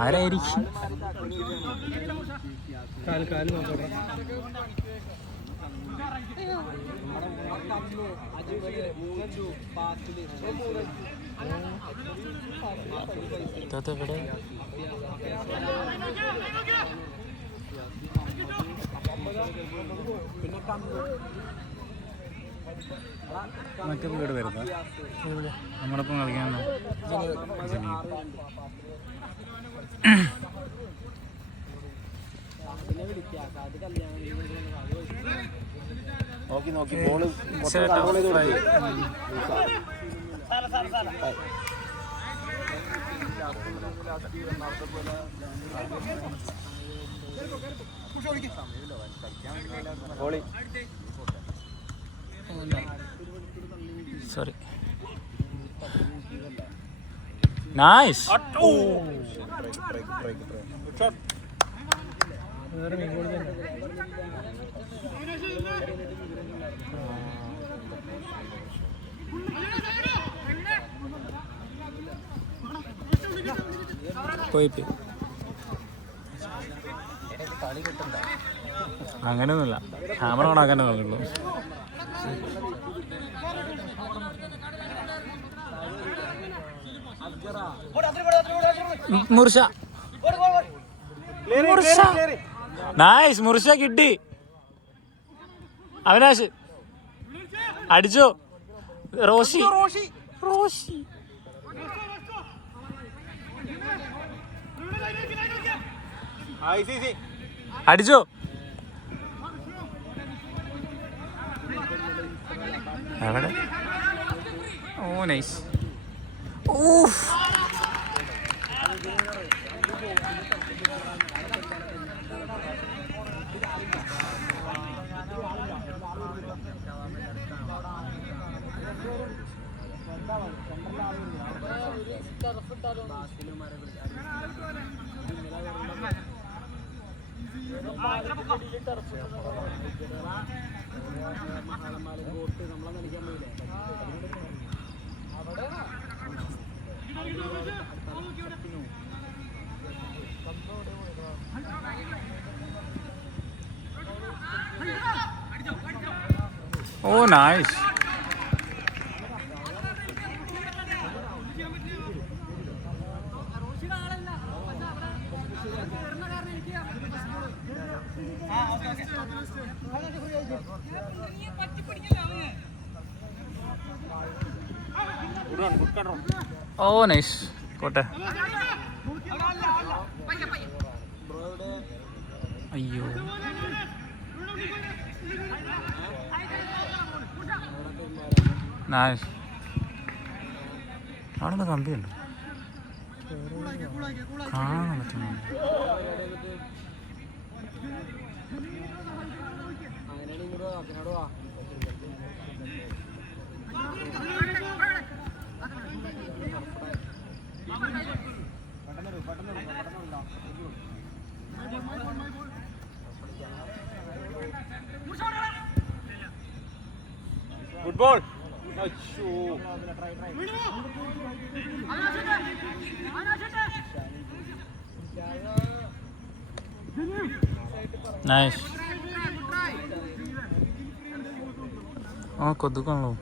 ആരായിരിക്കും? എവിടെ മറ്റേ വീട് വരുന്നത് നമ്മളിപ്പം കളിക്കാൻ നോക്കി നോക്കി ബോള് സോറി. നൈസ്. പോയി അങ്ങനെയൊന്നുമില്ല. ക്യാമറ ഓണാക്കാനേ നോക്കുള്ളൂ. മുർഷ നൈസ്. മുർഷ കിട്ടി. അവിനാശ് അടിച്ചോ. റോഷി റോഷി അടിച്ചോ. എവിടെ? ഓ നൈസ്. ഊഫ്. ഓ നൈസ്. ഓ നൈസ്. പോട്ടെ. അയ്യോ നൈസ്. അവിടെ കമ്പിയുണ്ട് കാണാൻ പറ്റുന്നു. Football nice. ആ കൊതുക്കാണല്ലോ.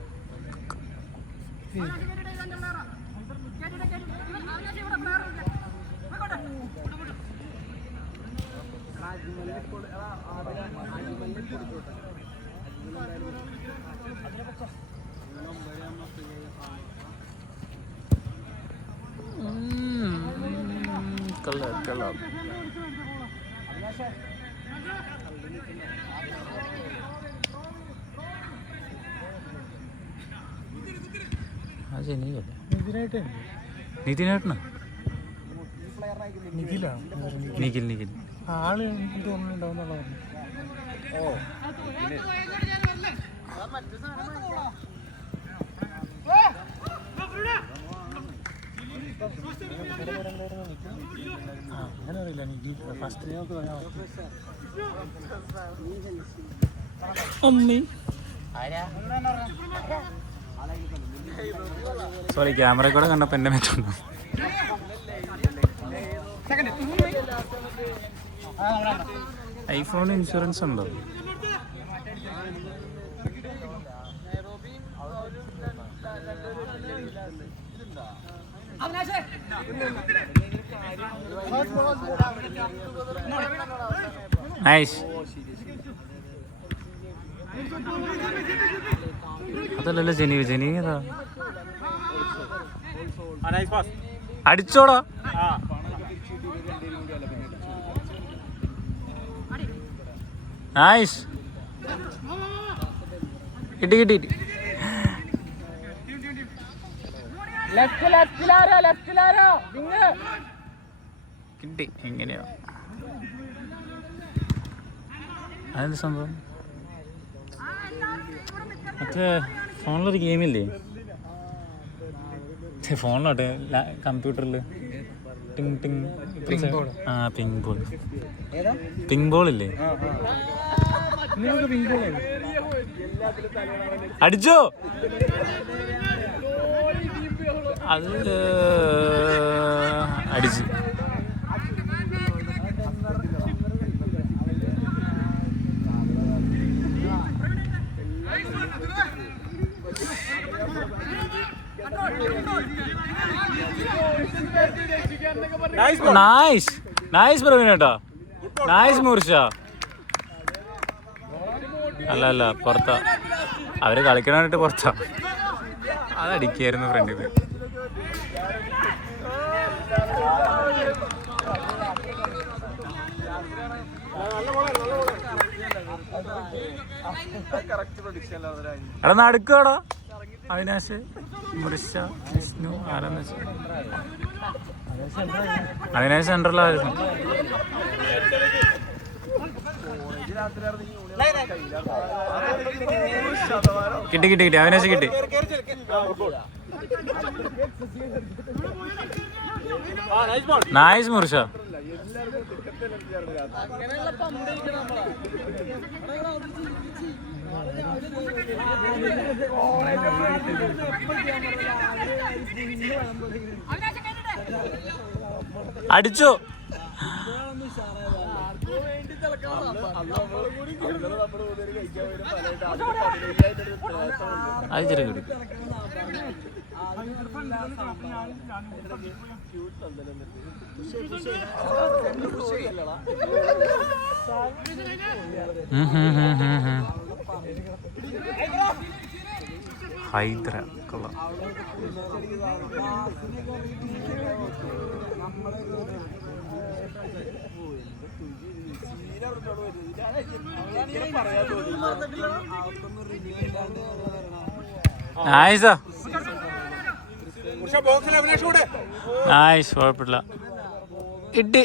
Kelab. നിതിനേട്ടനാ? നിഖിൽ ആള് തോന്നുന്നുണ്ടാവുന്നുള്ള. അങ്ങനെ അറിയില്ല. നിഖിൽ ഫസ്റ്റ് അമ്മി സോറി, ക്യാമറ കൂടെ കണ്ടപ്പോൾ എൻ്റെ മെച്ചുണ്ടോ? ഐഫോൺ ഇൻഷുറൻസ് ഉണ്ടോ? നൈസ്. അതല്ലല്ലോ ജനീവ്. ജനീവ് ഏതാ? അടിച്ചോടാ. നൈസ്. കിട്ടി കിട്ടി. കിട്ടി. എങ്ങനെയാ അതെന്ത് സംഭവം? മറ്റേ ഫോണിലൊരു ഗെയിമില്ലേ? ഫോണിലോട്ടെ കമ്പ്യൂട്ടറിൽ ടിങ് ടിങ്. ആ, പിങ് ബോൾ. പിങ് ബോൾ ഇല്ലേ? അടിച്ചോ? അത് അടിച്ചു. നൈസ്. നൈസ് പ്രവീൺ ഏട്ടാ. നൈസ് മൂർഷ. അല്ല പുറത്താ. അവര് കളിക്കണായിട്ട് പുറത്താ. അതടിക്കായിരുന്നു ഫ്രണ്ടിൽ. എടാ നടുക്കാടാ. അവിനാശ്, മുറിശ, വിഷ്ണു, ആരാന്ന് വെച്ചാൽ അവിനാശ് സെൻട്രലായിരുന്നു. കിട്ടി കിട്ടി കിട്ടി. അവിനാശ് കിട്ടി. നൈസ് മുറിശ. അടിച്ചോ? അത് ചെറിയ കൂടി. ഹൈദ്ര കൊള്ളാം. നൈസ്. നൈസ്. കുഴപ്പമില്ല. കിട്ടി.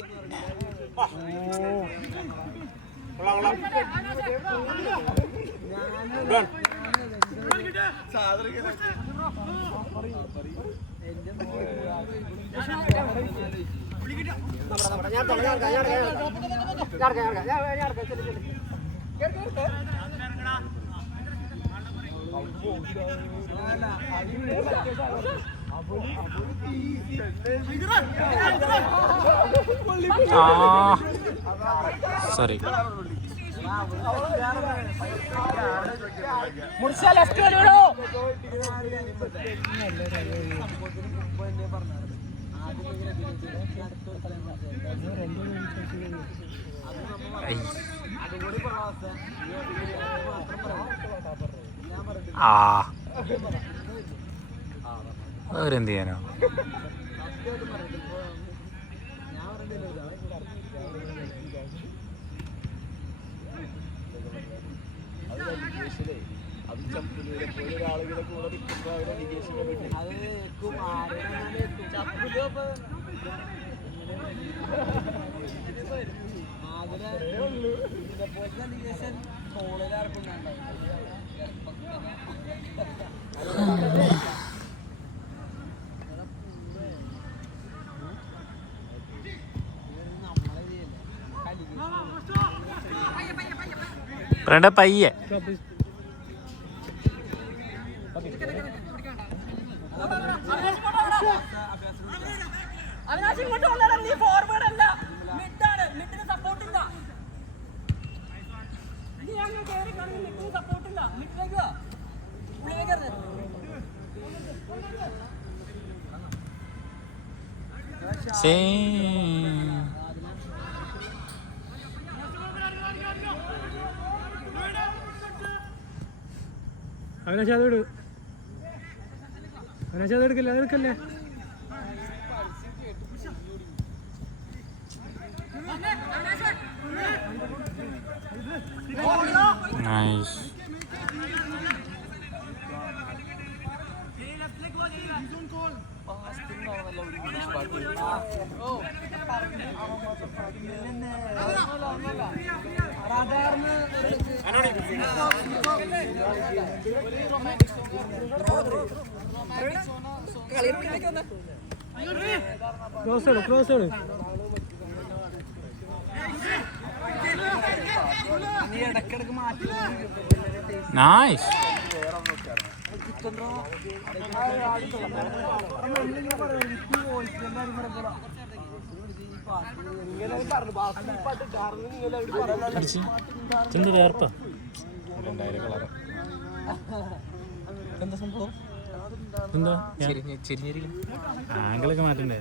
സോറി. അവരെന്ത് ചെയ്യാനോ? പയ്യെ അതെടുക്കല്ലേ അതെടുക്കല്ലേ നൈസ്. Cross nice. എന്താ സംഭവം? എന്താ ആംഗിളൊക്കെ മാറ്റണ്ടേ?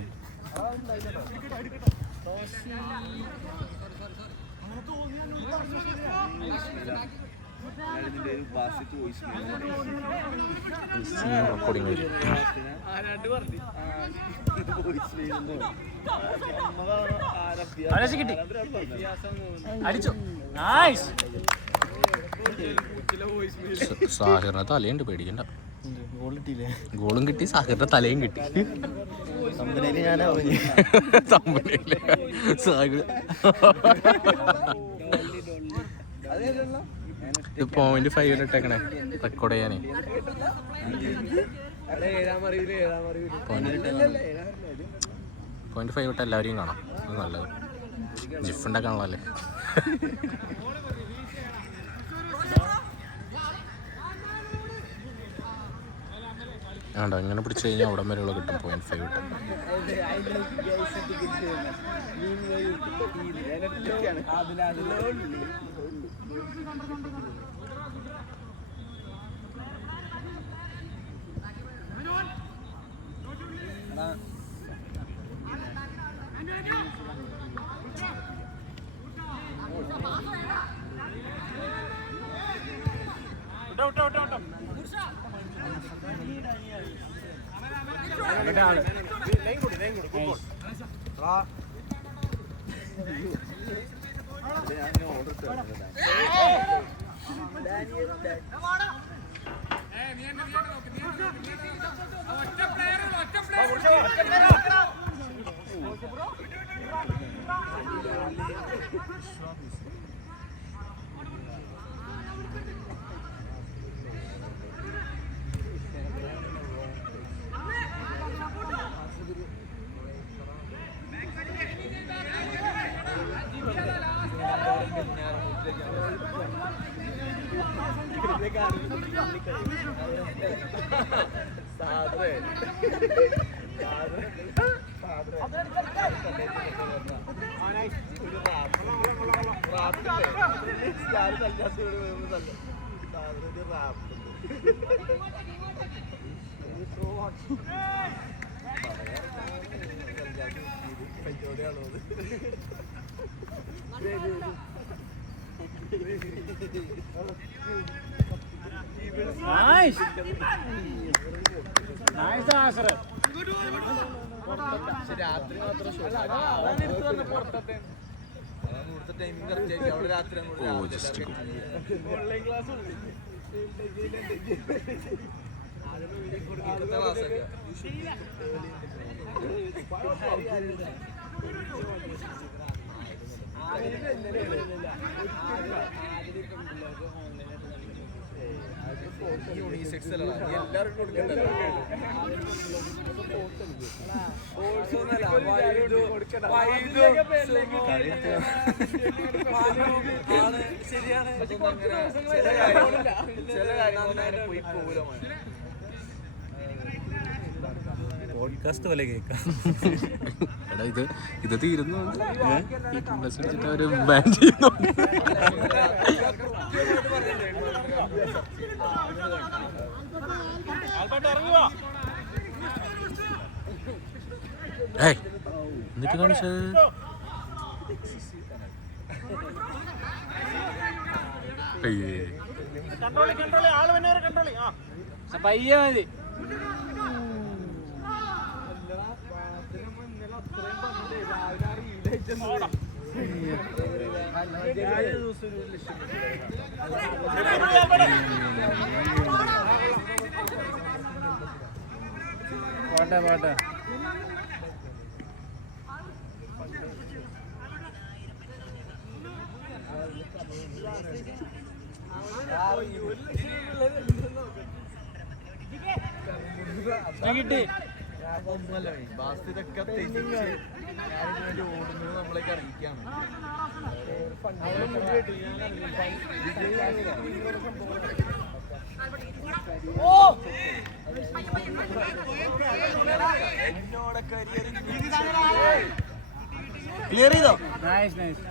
റെക്കോർഡിംഗ് വരും. കിട്ടി, അടിച്ചു. നൈസ്. സാഹിറിന്റെ തലയുണ്ട്, പേടിക്കണ്ട. ഗോളും കിട്ടി, സാഹിറിന്റെ തലയും കിട്ടി. .5 ഇട്ടേക്കണേ റെക്കോർഡ് ചെയ്യാനേ. .5 ഇട്ട് എല്ലാവരെയും കാണാം, അത് നല്ലത്. ജിഫ് ഉണ്ടാക്കാനുള്ളതല്ലേ. ആണ്ടോ ഇങ്ങനെ പിടിച്ചു കഴിഞ്ഞാൽ അവിടം വരെയുള്ള കിട്ടും. .5 ഇട്ട് Nice. Nice answer. Oh, just go. Podcast പോലെ കേൾക്കാം. എടാ ഇത് തീരുന്നു പ്ലസ് അടിച്ചിട്ട് അവര് ബാൻ ചെയ്യുന്നു. എന്നിട്ട് കാണിച്ചത് പയ്യ മതി. പോട്ടെ പോട്ടെ. കിട്ടി. ഓടുന്നത് നമ്മളേക്ക് അറിയിക്കാണ്. ക്ലിയർ ചെയ്തോ? Nice nice.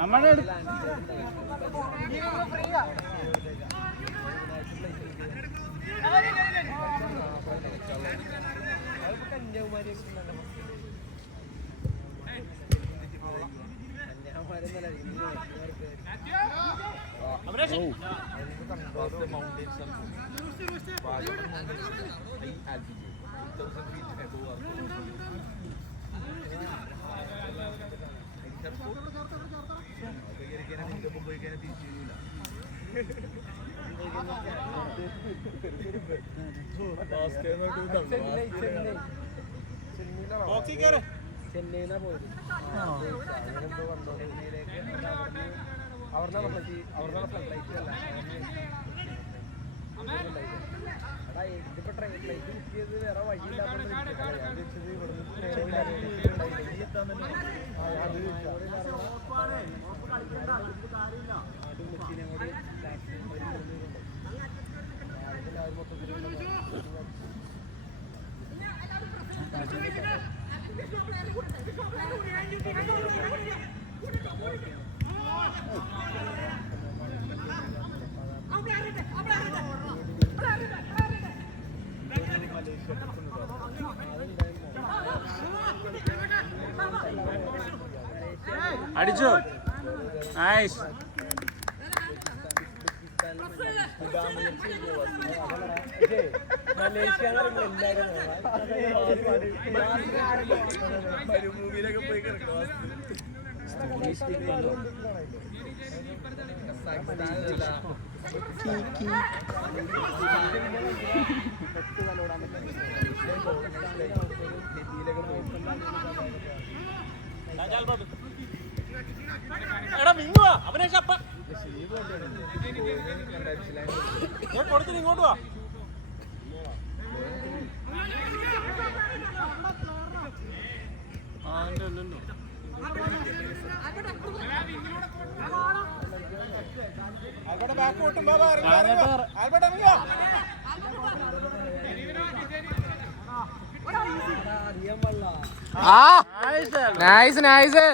നമ്മുടെ ചെന്നൈന്നാ പോയത്. ഇതിപ്പോ ഫ്ലൈറ്റ് ബുക്ക് ചെയ്ത് വേറെ വഴിയില്ലാത്ത അടിച്ചു. നൈസ്. മരുഭൂമിയിലൊക്കെ പോയി കിടക്കണം. കൊടുത്തിട്ട് ഇങ്ങോട്ട് വാ. Nice nice.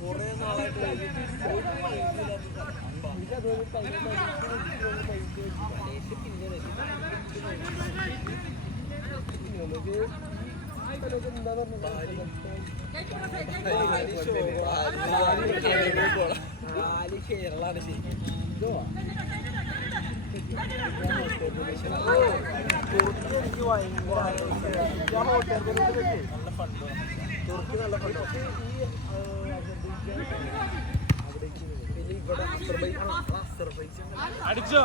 കൊറേ നാളായിട്ട് കേരളാണ് ശരിക്കും തുർക്കി നല്ല ഫണ്ട് അടിച്ചോ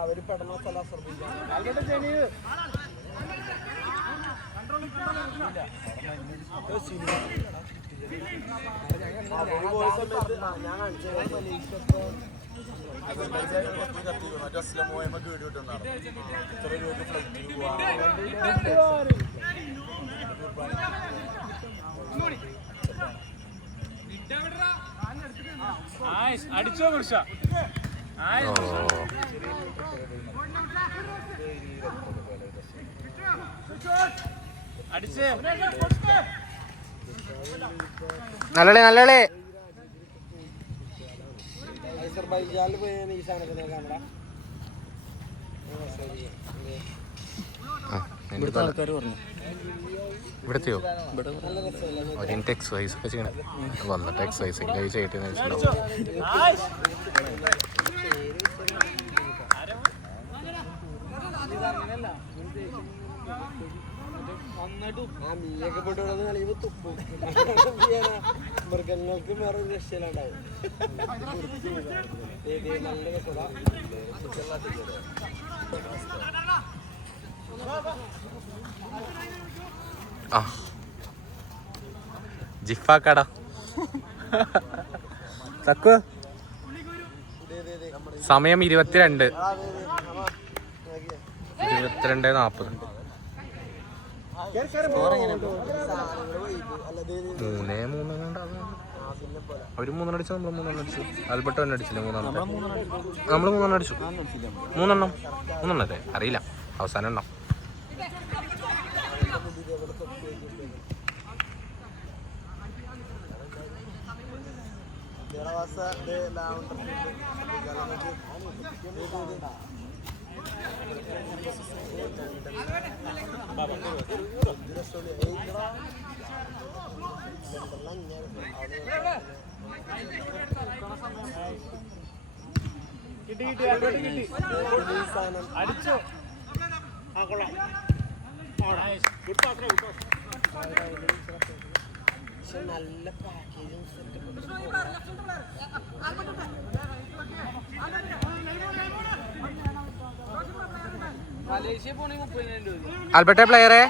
അവര് പെടുന്ന സ്ഥലം അടിച്ചോ പുരുഷ അടിച്ചേ നല്ലളേ നല്ലളേ അസർബൈജാനിൽ പോയ ഈ സാധനത്തിനെ കാണാ ഇവിടത്തെയോ അവരെനിക്ക് എക്സസൈസ് ഒക്കെ ചെയ്യണം വന്നിട്ട് എക്സസൈസ് ചെയ്തിട്ട് മീയൊക്കെ പോയിട്ട് കളിയുമ്പോ തുപ്പും മൃഗങ്ങൾക്ക് വേറെ രക്ഷയിലുണ്ടാവും നല്ല രസമാ ആ ജിഫാക്കട തക്കു സമയം 22:40 അവര് 3 അടിച്ചു നമ്മൾ 3 അടിച്ചു ആൽബർട്ടോ അടിച്ചില്ലേ 3 നമ്മൾ 3 അടിച്ചു 3 അല്ലേ അറിയില്ല അവസാനം എണ്ണം അടിച്ചോ നല്ല പാക്കേജും മലേഷ്യ പോണെങ്കിൽ 30,000 രൂപ ആൽബർട്ടെ പ്ലെയറെ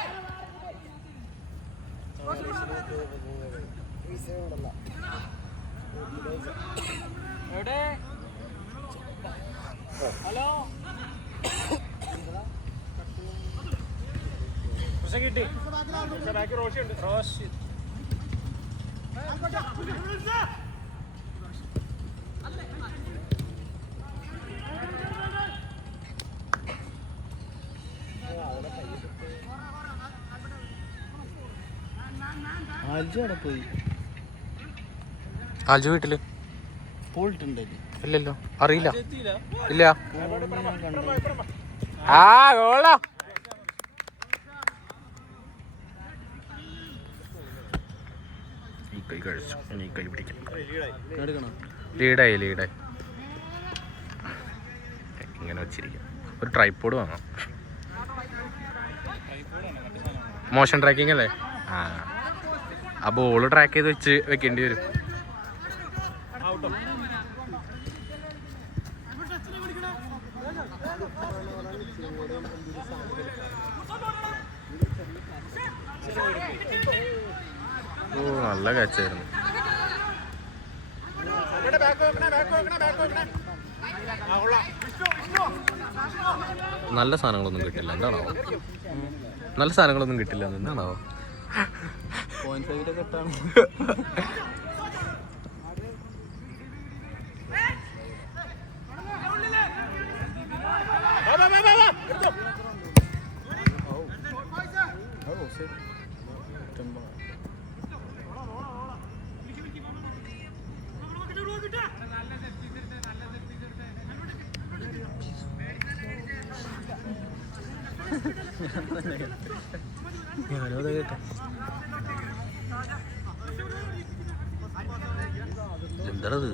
ഹലോ കിട്ടി റോഷ് പോയി ആൽജു വീട്ടില് പോയിട്ടുണ്ടല്ലേ ഇല്ലല്ലോ അറിയില്ല ഇല്ല ആ ഗോളാ ഈ കൈ കഴിച്ചു ഇനി ഈ കൈ പിടിക്കാം ലീഡായി ഇങ്ങനെ വെച്ചിരിക്കും ഒരു ട്രൈപ്പോഡ് വാങ്ങാം മോഷൻ ട്രാക്കിംഗ് അല്ലേ ആ ബോൾ ട്രാക്ക് ചെയ്ത് വെച്ച് വെക്കേണ്ടി വരും ഓ നല്ല കാച്ചായിരുന്നു. നല്ല സാധനങ്ങളൊന്നും കിട്ടില്ല, എന്താണോ? നല്ല സാധനങ്ങളൊന്നും കിട്ടില്ല, എന്താണോ? ഞാനത് കേട്ടെ. എന്താണത്?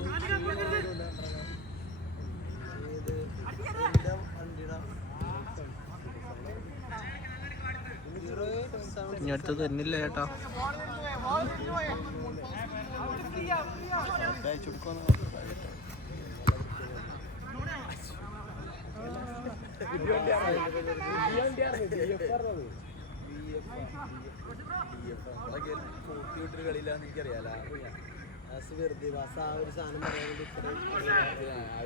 ഇനി അടുത്തത് തന്നില്ല ചേട്ടാ. കളിയില്ലാന്ന് എനിക്കറിയാലോ. വെറുതെ ബസ് ആ ഒരു സാധനം പറയാൻ വേണ്ടി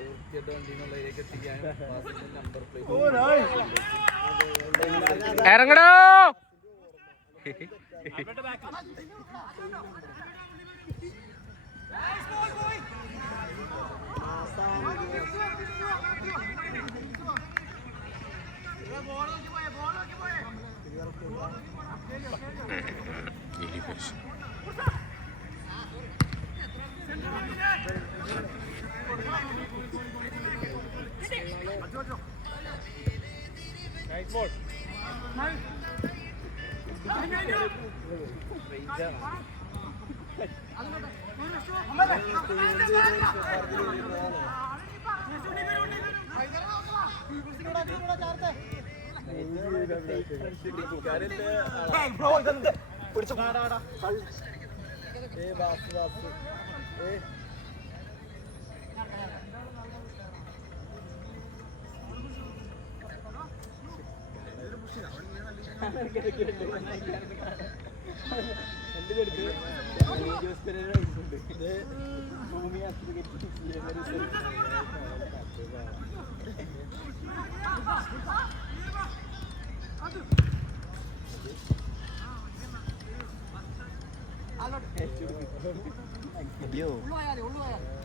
വൃത്തിയായിട്ട് വണ്ടി എന്നുള്ളതിലേക്ക് എത്തിക്കാനും നമ്പർ പ്ലേറ്റ് ഇറങ്ങടോ.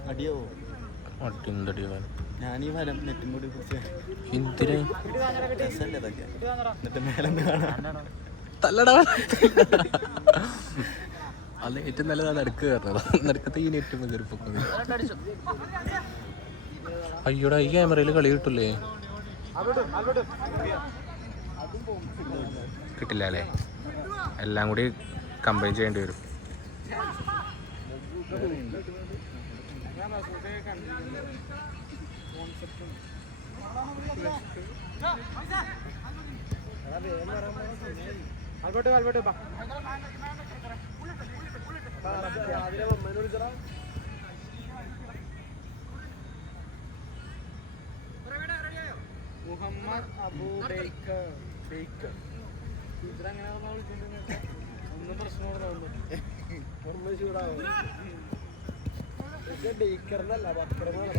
അടിയോ ഞാനീ ഫലം നെറ്റും കൂടി എന്തിനാ രസല്ലേ അതൊക്കെ. എന്നിട്ട് മേലെ കാണാൻ തല്ലടാ. അല്ല ഏറ്റവും നല്ലതാണ് നടുക്ക് കയറണത്. നടുക്കത്തെ ഈ നെറ്റ് കയറിപ്പോക്കുന്നത്. അയ്യോടാ, ഈ ക്യാമറയിൽ കളി കിട്ടില്ലേ? കിട്ടില്ല അല്ലേ? എല്ലാം കൂടി കമ്പൈൻ ചെയ്യേണ്ടി വരും. മുഹമ്മദ് അബൂബൈക്കർ ഇതങ്ങനെ ഒന്നും പ്രശ്നമോട് ചൂടാവും. ബേക്കറിനല്ല ബക്കറിനാണ്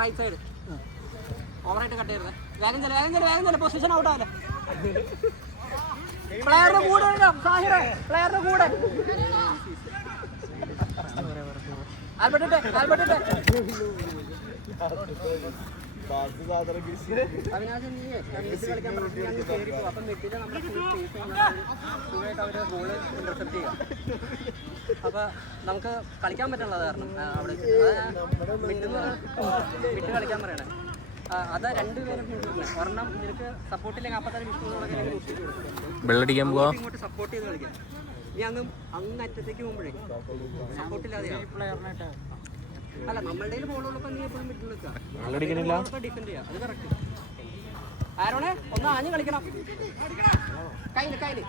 റൈറ്റ് സൈഡ് ഓവറായിട്ട് കട്ട് ചെയ്യരുത്. വേഗം ചെല്ല പൊസിഷൻ ഔട്ട് ആവില്ല. പ്ലെയറിന്റെ കൂടെ പ്ലെയറിന്റെ കൂടെ ആൽബർട്ടിട്ടെ അവിനാശ് നീ മിഡ് കളിക്കാൻ പറഞ്ഞിട്ട് അങ്ങ് കയറി പോകും. അപ്പം മിഡിൽ നമ്മുടെ ഫുൾ സ്പേസ് ഫുള്ളായിട്ട് അവർ ഗോള് ഇന്റർസെപ്റ്റ് ചെയ്യാം. അപ്പോൾ നമുക്ക് കളിക്കാൻ പറ്റുള്ളത് കാരണം അവിടെ മിഡ് കളിക്കാൻ പറയണേ. അതാ രണ്ടുപേരും ഒരെണ്ണം നിനക്ക് സപ്പോർട്ടില്ലെങ്കിൽ അപ്പം തന്നെ വെള്ളടിക്കാൻ പോവാ ഇങ്ങോട്ട് സപ്പോർട്ട് ചെയ്ത് കളിക്കാം. നീ അങ്ങ് അറ്റത്തേക്ക് പോകുമ്പോഴേ സപ്പോർട്ടില്ലാതെയാണ്. അല്ല നമ്മളുടെ ബോളുള്ളപ്പോൾ നീ എപ്പോഴും മിഡിൽ നിൽക്കുക, ഡിഫെൻഡ് ചെയ്യാം. അത് കറക്റ്റ്. ആരോണേ ഒന്ന് ആഞ്ഞ് കളിക്കണം. കയ്യില്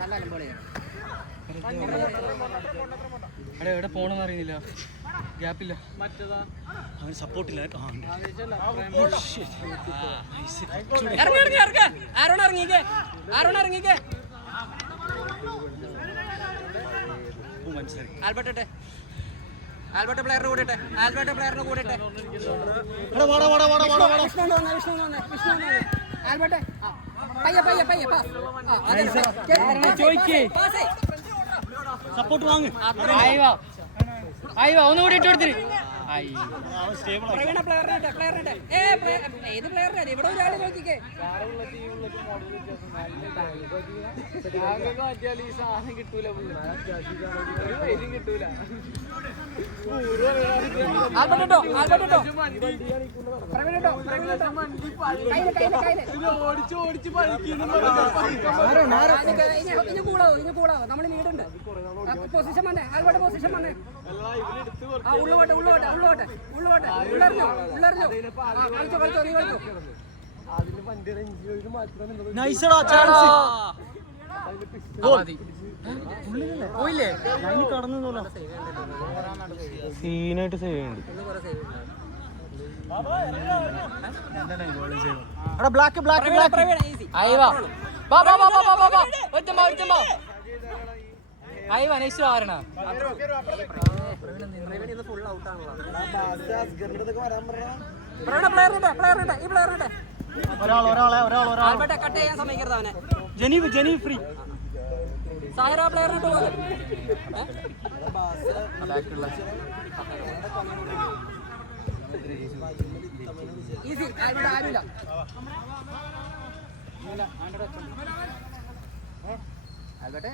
നല്ല അലമ്പോളെ എവിടെ പോണെന്ന് അറിയുന്നില്ല, ഗ്യാപ്പില്ല, അവന് സപ്പോർട്ടില്ല. ഇറങ്ങിക്കേ ആൽബർട്ട് പ്ലെയറിന് കൂടെ ആൽബർട്ട് സപ്പോർട്ട് വാങ്ങ്. ഒന്നുകൂടി ഇട്ട് കൊടുത്തിട്ട് ഏത് പ്ലെയറിനെ ഇവിടെ ഒരാളെ നോക്കിക്കേ. നമ്മള് ലീഡുണ്ട്. പൊസിഷൻ വന്നേ ആൽബർട്ട്, പൊസിഷൻ വന്നേ. ഉള്ളോട്ടെ സീനായിട്ട് സേവ് ചെയ്യുന്നുണ്ട്. ബ്ലാക്ക് കട്ട് ചെയ്യാൻ സമ്മതിക്കരുത് അവനെ. ജനീവ് ഫ്രീ. സാഹിറ പ്ലെയറിനിട്ട് പോലെ ഈസി. ഇവിടെ ആരുമില്ല. ആൽബർട്ടെ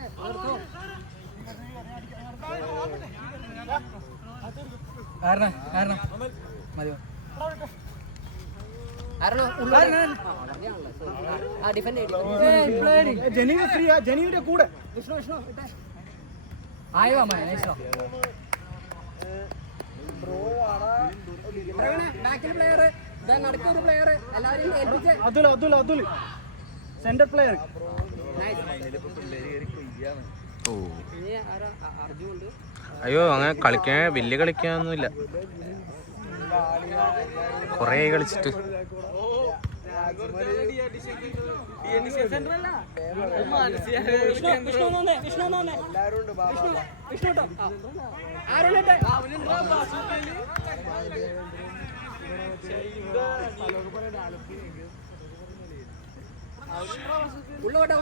ജനീവിന്റെ കൂടെ ബാക്കിൽ പ്ലെയർ, നടക്കൊരു പ്ലെയർ, എല്ലാവരും ഏൽപ്പിച്ച് അതുൽ സെന്റർ പ്ലെയർ. അയ്യോ അങ്ങനെ കളിക്കാൻ വലിയ കളിക്കാനൊന്നുമില്ല, കൊറേ കളിച്ചിട്ട്. ഉള്ളോട്ടെ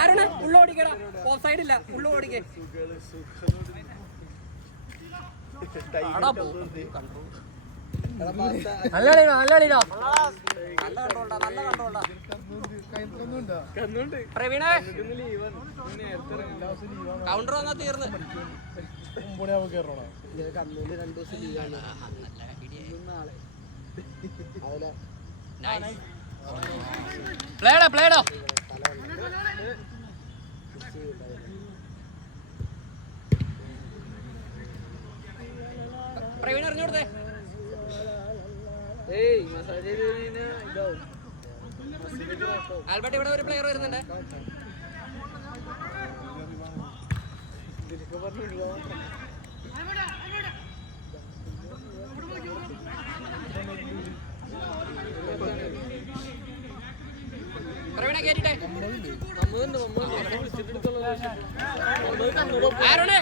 ആരാണ് ഉള്ളോടിക്കടാ. ഓഫ് സൈഡ് ഇല്ല, ഉള്ളോടിക്കേ. നല്ല കണ്ടോണ്ടാ. പ്രവീണേ കൗണ്ടർ വന്നാ തീർന്ന്. കണ്ണൂര് 2 ദിവസം ലീവാണ്. പ്ലേഡോ പ്രവീൺ അറിഞ്ഞോടത്തെ. ആൽബർട്ട് ഇവിടെ ഒരു പ്ലെയർ വരുന്നുണ്ട്. പ്രവീണ കേട്ടിട്ടെ ആരോണെ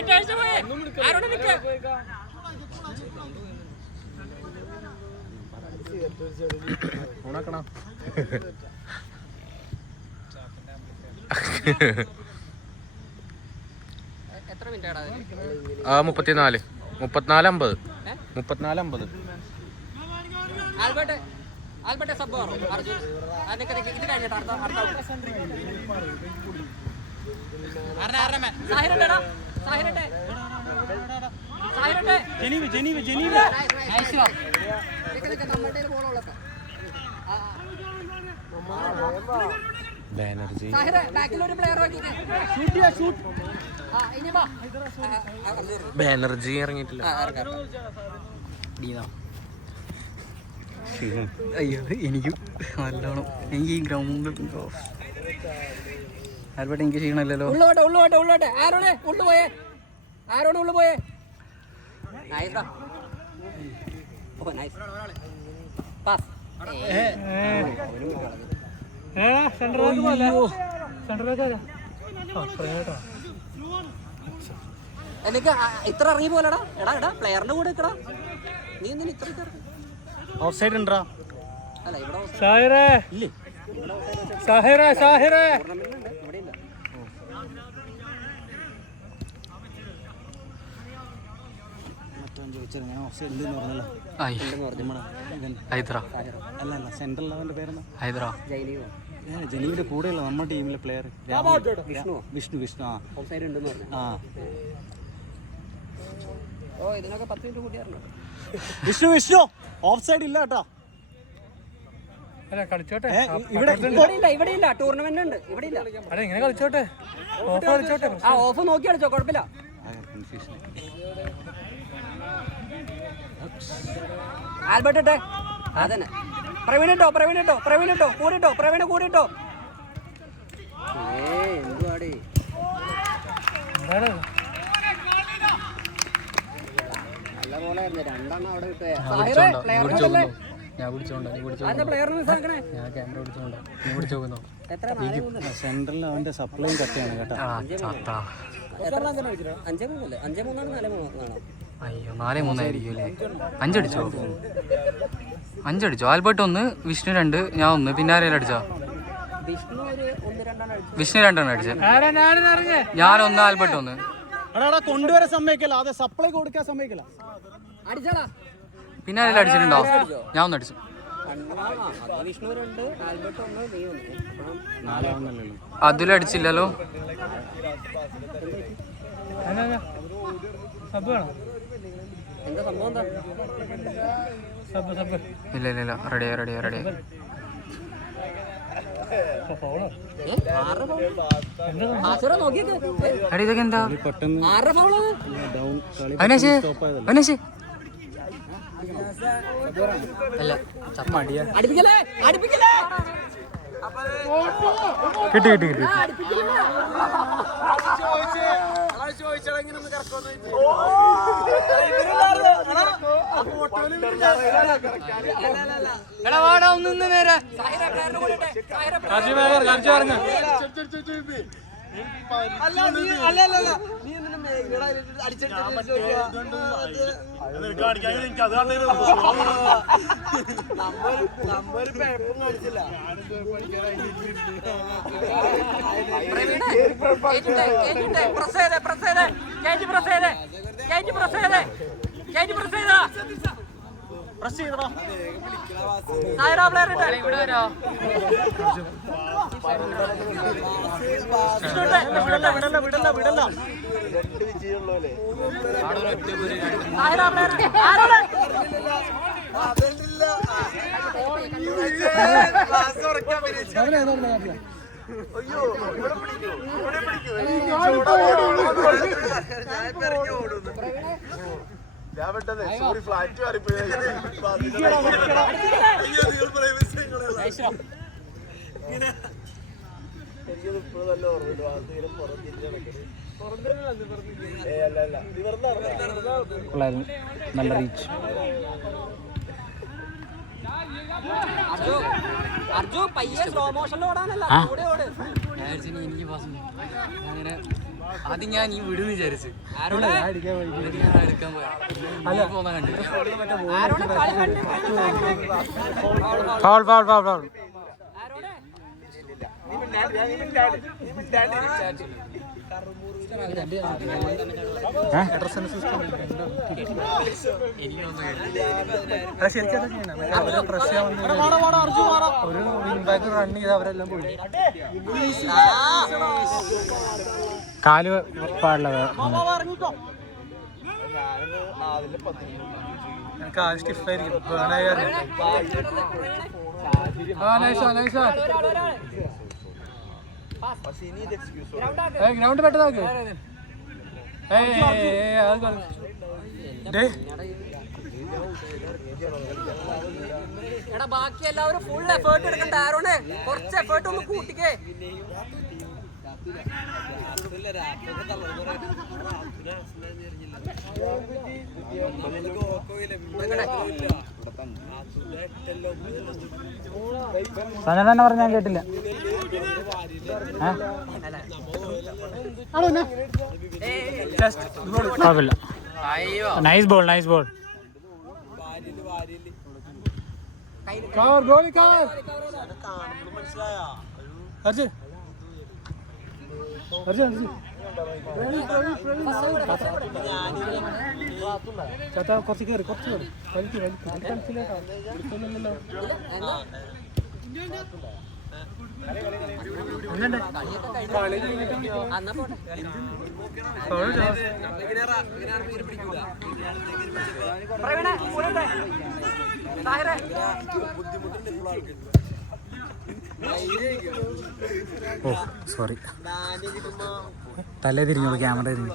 ഇട്ടഴിച്ച പോയേ. ആരോണെ നിക്ക്. എത്ര minute 34. 34-50. 34-50. Albert Albert sub Arjun അതൊക്കെ ഇത് കഴിഞ്ഞിട്ട് അടുത്ത സാഹിറേട്ടാ സാഹിറേട്ടെ സാഹിറേട്ടെ ജനീവ് നമ്മളുടെ ബോളുള്ളപ്പോ ബാനർജി സാഹിറെ ബാക്കിലൊരു പ്ലെയർ ഷൂട്ട് ഇനി വാ ബാനർജി ഇറങ്ങിയിട്ടില്ല. അയ്യോ എനിക്ക് നല്ലോണം എനിക്ക് ഈ ഗ്രൗണ്ടിൽ ആൽബർട്ട് എനിക്ക് ക്ഷീണമല്ലല്ലോ. ഉള്ളോട്ടെ ആരോടെ ഉള്ളു പോയേ നൈസ് ഓ നൈസ് പാസ് എനിക്ക് ഇത്ര ഇറങ്ങി പോലെടാ എടാ പ്ലെയറിന്റെ കൂടെ നിൽക്കടാ നീ എന്തിനാ ഇത്ര ഓഫ് സൈഡ് ഉണ്ടാ അല്ല ഇവിടെ സാഹിറേ ഇല്ലേ സാഹിറേ ടൂർണമെന്റ് ഉണ്ട് ഇവിടെ ഇല്ല അല്ല സെൻട്രൽ ലെവലിന്റെ പേരെന്താ? ജൈനിയോ ജനീവിന്റെ കൂടെയുള്ള നമ്മുടെ ടീമിലെ പ്ലെയർ വിഷ്ണു ആ ഓഫ്സൈഡ് ഉണ്ടെന്ന് പറഞ്ഞു ആ ഓ ഇതിനൊക്കെ 10 മിനിറ്റ് കൂട്ടിയായിരുന്നു വിഷ്ണു ഓഫ് സൈഡ് ഇല്ല കേട്ടോ. ഇവിടെ ഇല്ല ടൂർണമെന്റ് ഉണ്ട് ഇവിടെ ഇല്ല ആ ഓഫ് നോക്കി കളിച്ചോ കുഴപ്പമില്ല ആൽബർട്ട് ഇട്ടെ അതന്നെ പ്രവീണിട്ടോ കൂടിട്ടോ എന്തുവാടേ നല്ല ബോളായിരുന്നു രണ്ടെണ്ണം അവിടെ കിട്ടുക സെൻട്രലിൽ അവന്റെ സപ്ലൈ കട്ടിയാണ് കേട്ടോ. 5-3 4-3 അയ്യോ 4-3 ആയിരിക്കും അല്ലേ? 5 അടിച്ചോ? ആൽബർട്ട് 1, വിഷ്ണു 2, ഞാൻ 1, പിന്നെ ആരെങ്കിലും അടിച്ചോ? വിഷ്ണു 2 അടിച്ചത്, ഞാൻ 1, ആൽബർട്ട് 1. കൊണ്ടുവരാൻ സമ്മതിക്കല, അതെ സപ്ലൈ കൊടുക്കാൻ സമ്മതിക്കല. പിന്നെ ആരെങ്കിലും അടിച്ചിട്ടുണ്ടോ? ഞാൻ 1 അടിച്ചു. അതിലും അടിച്ചില്ലല്ലോ. ഇല്ല റെഡിയാ ഇതൊക്കെ എന്താ? അവനാശേ കിട്ടി നല്ല റീച്ച്. അർജു പയ്യെ സ്ലോ മോഷനിൽ ഓടാനല്ല കൂടെ ഓട്. എനിക്ക് അങ്ങനെ ആദ്യം ഞാൻ ഈ വിടുന്ന് വിചാരിച്ചു എടുക്കാൻ പോയ കണ്ടില്ല. ഒരു വിൻ ബാക്ക് റൺ ചെയ്ത് അവരെല്ലാം പോയി. കാല് പാടില്ല. എനിക്ക് ആദ്യം സ്റ്റിഫായിരിക്കും ബേണായി ഗ്രൗണ്ട് പെട്ടതാക്ക്. എടാ ബാക്കി എല്ലാവരും ഫുൾ എഫേർട്ട് എടുക്കണ്ട. ആരോണ് കുറച്ച് എഫേർട്ട് ഒന്ന് കൂട്ടിക്കേ. സനൽ തന്നെ പറഞ്ഞ ഞാൻ കേട്ടില്ല. കുഴപ്പമില്ല. Nice ball, nice ball. കുറച്ച് കയറി, കുറച്ച് കയറി. ഓ സോറി, തലേ തിരിഞ്ഞോളൂ, ക്യാമറ തിരിഞ്ഞു.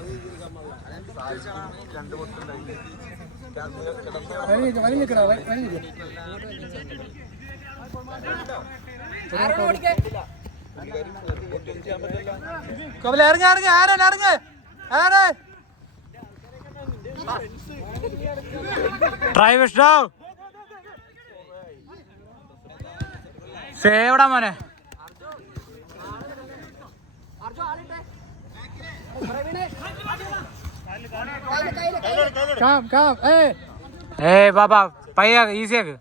സേവടാ മോനെ. ബാബാ പയ്യ ഈസിയാക്ക്.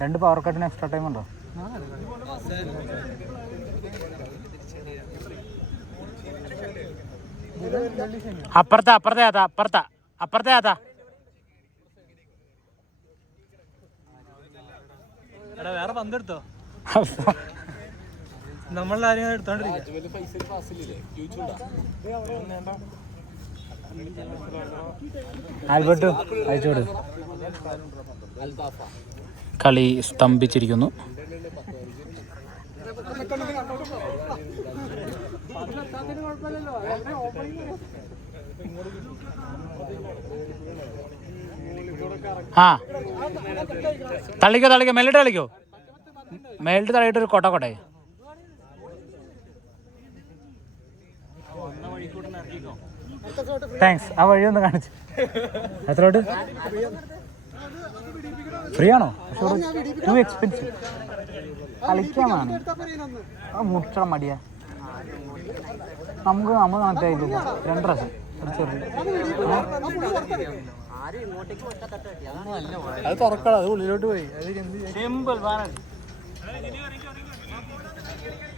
രണ്ട് പവർ കട്ടിന് എക്സ്ട്രാ ടൈം ഉണ്ടോ? അപ്പുറത്തെ എടാ വേറെ പന്തെടുത്തോ? നമ്മളുടെ ആരെയും എടുത്തോണ്ടിരിക്കുക. ആൽബർട്ട് അയച്ചോട്. കളി സ്തംഭിച്ചിരിക്കുന്നു. ആ തള്ളിക്കോ, മേലിട്ട് കളിക്കോ, മേലിട്ട് തള്ളിയിട്ടൊരു കൊട്ടെ. താങ്ക്സ്. ആ വഴി ഒന്ന് കാണിച്ചു. എത്രോട്ട് ഫ്രീ ആണോ? Too expensive. കളിക്കാനാണ് മുട്ട മടിയാ. നമ്മൾ മറ്റേ ഇതില്ല, 2 പ്രാവശ്യം അത് തുറക്കണം, അത് ഉള്ളിലോട്ട് പോയി. സിമ്പിൾ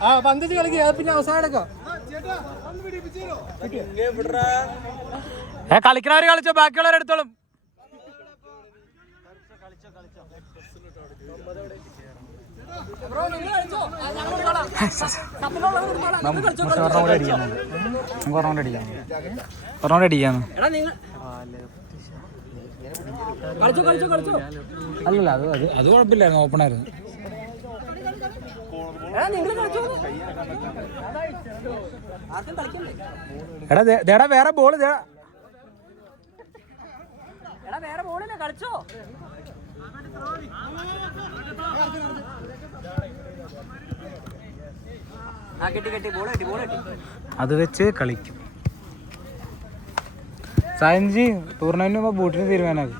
ആ പന്തിച്ച് കളിക്കുക, പിന്നെ അവസാനം എടുക്കാം. കളിക്കണവര് കളിച്ചോ, ബാക്കിയുള്ളവർ എടുത്തോളും. അല്ലല്ല, അത് കുഴപ്പമില്ലായിരുന്നു, ഓപ്പൺ ആയിരുന്നു. എടാ വേറെ ബോള് കളിച്ചോ. അത് വെച്ച് കളിക്കും. സായൻജി ടൂർണമെന്റ് പോകുമ്പോ ബൂട്ടിന് തീരുമാനമാക്കി.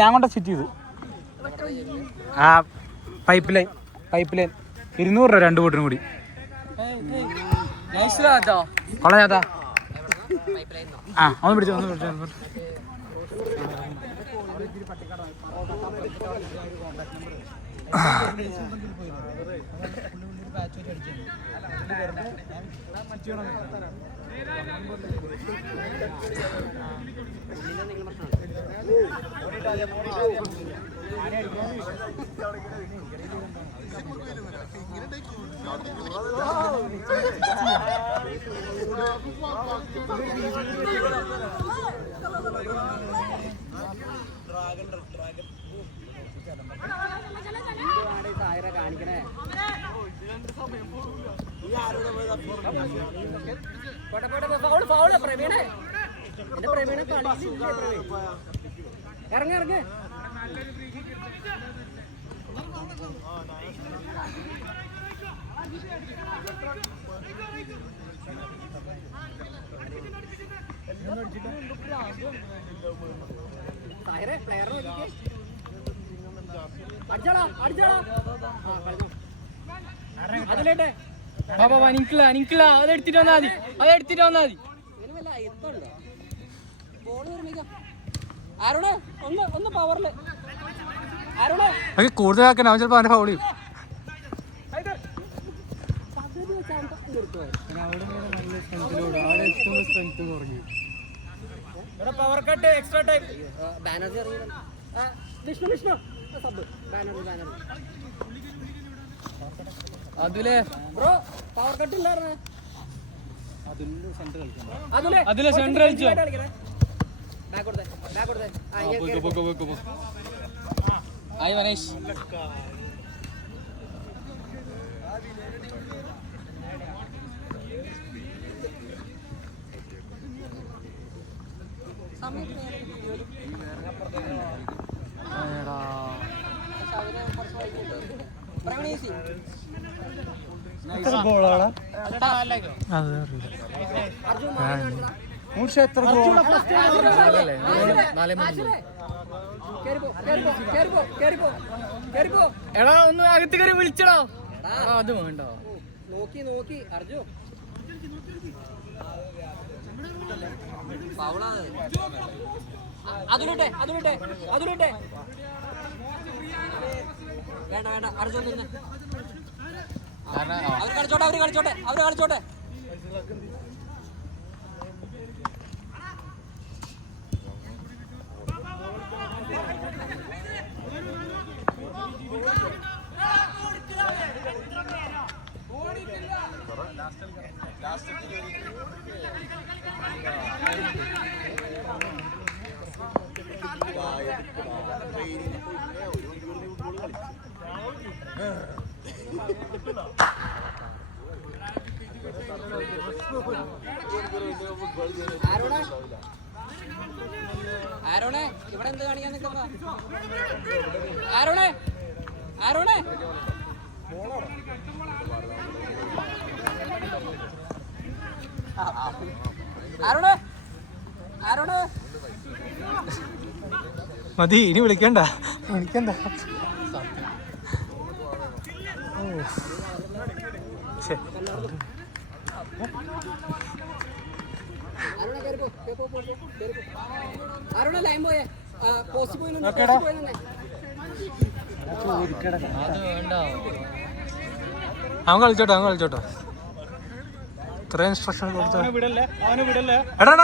ഞാൻ കൊണ്ട് സിറ്റ് ചെയ്തു. ആ പൈപ്പ് ലൈൻ 200 രൂപ 2 ബോട്ടിനും കൂടി. കൊള്ളാതാ. ആ ഒന്ന് പിടിച്ചോ. കാണിക്കണേ പ്രവീണേ എന്റെ പ്രവീണ ഇറങ്ങ പ്ലെയർ അടിച്ചാടാ അതിലേട്ടെ നിക്കില്ല അതെടുത്തിട്ട് വന്നാ മതി. ആരോടെ ഒന്ന് പവറില് ആരോടെ കൂടുതലാക്കാൻ അവൻ ചിലപ്പോൾ അവൻ്റെ ഫൗൾ ചെയ്യും. Power cut extra time. Banerjee Vishnu sub Banerjee അതിലെ ബ്രോ പവർ കട്ട് ഇല്ലായിരുന്നു. അതിലെ സെന്റർ കളിച്ചോ. ആയി മനേഷ്. എടാ ഒന്ന് അകത്ത് കയറി വിളിച്ചടാ. അത് വേണ്ട നോക്കി അർജു അതിലൂട്ടെ വേണ്ട അർജുൻ അവര് കളിച്ചോട്ടെ. ആരോണേ ഇവിടെ എന്ത് കാണിക്കാൻ നിൽക്കുന്ന ആരോണേ മതി, ഇനി വിളിക്കണ്ട. ആരോണ ലൈൻ പോയേ പോസ്റ്റ് പോയി അവൻ കളിച്ചോട്ടോ. ഇത്രയും ഇൻസ്ട്രക്ഷൻ കൊടുത്തു. എടാ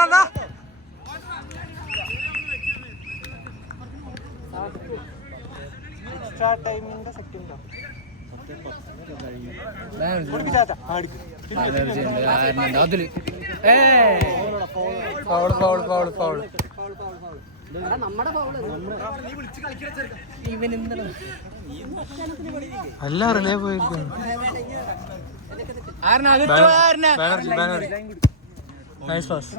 അതില് ഫൗൾ. എല്ലാം റിലേ പോയിരിക്കുന്നു. Nice pass.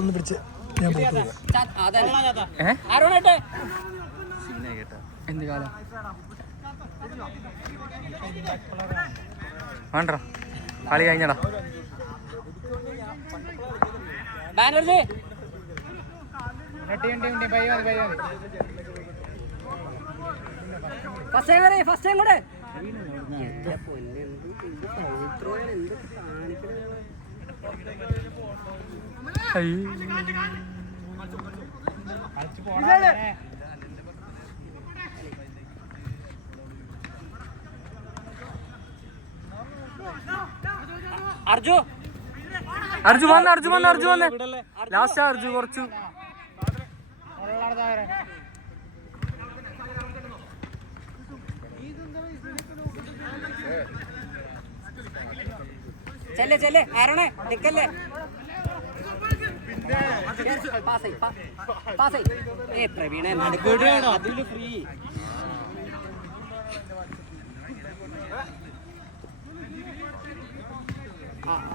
ഒന്ന് പിടിച്ച് ഞാൻ എന്ത് കാലം വേണ്ട കളി കഴിഞ്ഞടാ. ബാനർജി ഫസ്റ്റ് ടൈം വരെ ഫസ്റ്റ് ടൈം കൂടെ എന്റെ പൊന്നെ എന്ത് പൗത്രോയാണ് എന്ത് കാണിക്കണേ അർജു അർജു വന്ന് ലാസ്റ്റ് അർജു കുറച്ചു ചെല്ലേ ആരണേ നിക്കല്ലേ പ്രവീണ അതില് ഫ്രീ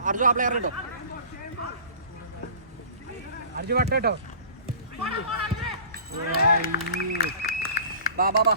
അർജു ആ പ്ലെയർ ഉണ്ടോ അർജു വട്ടോ ബാ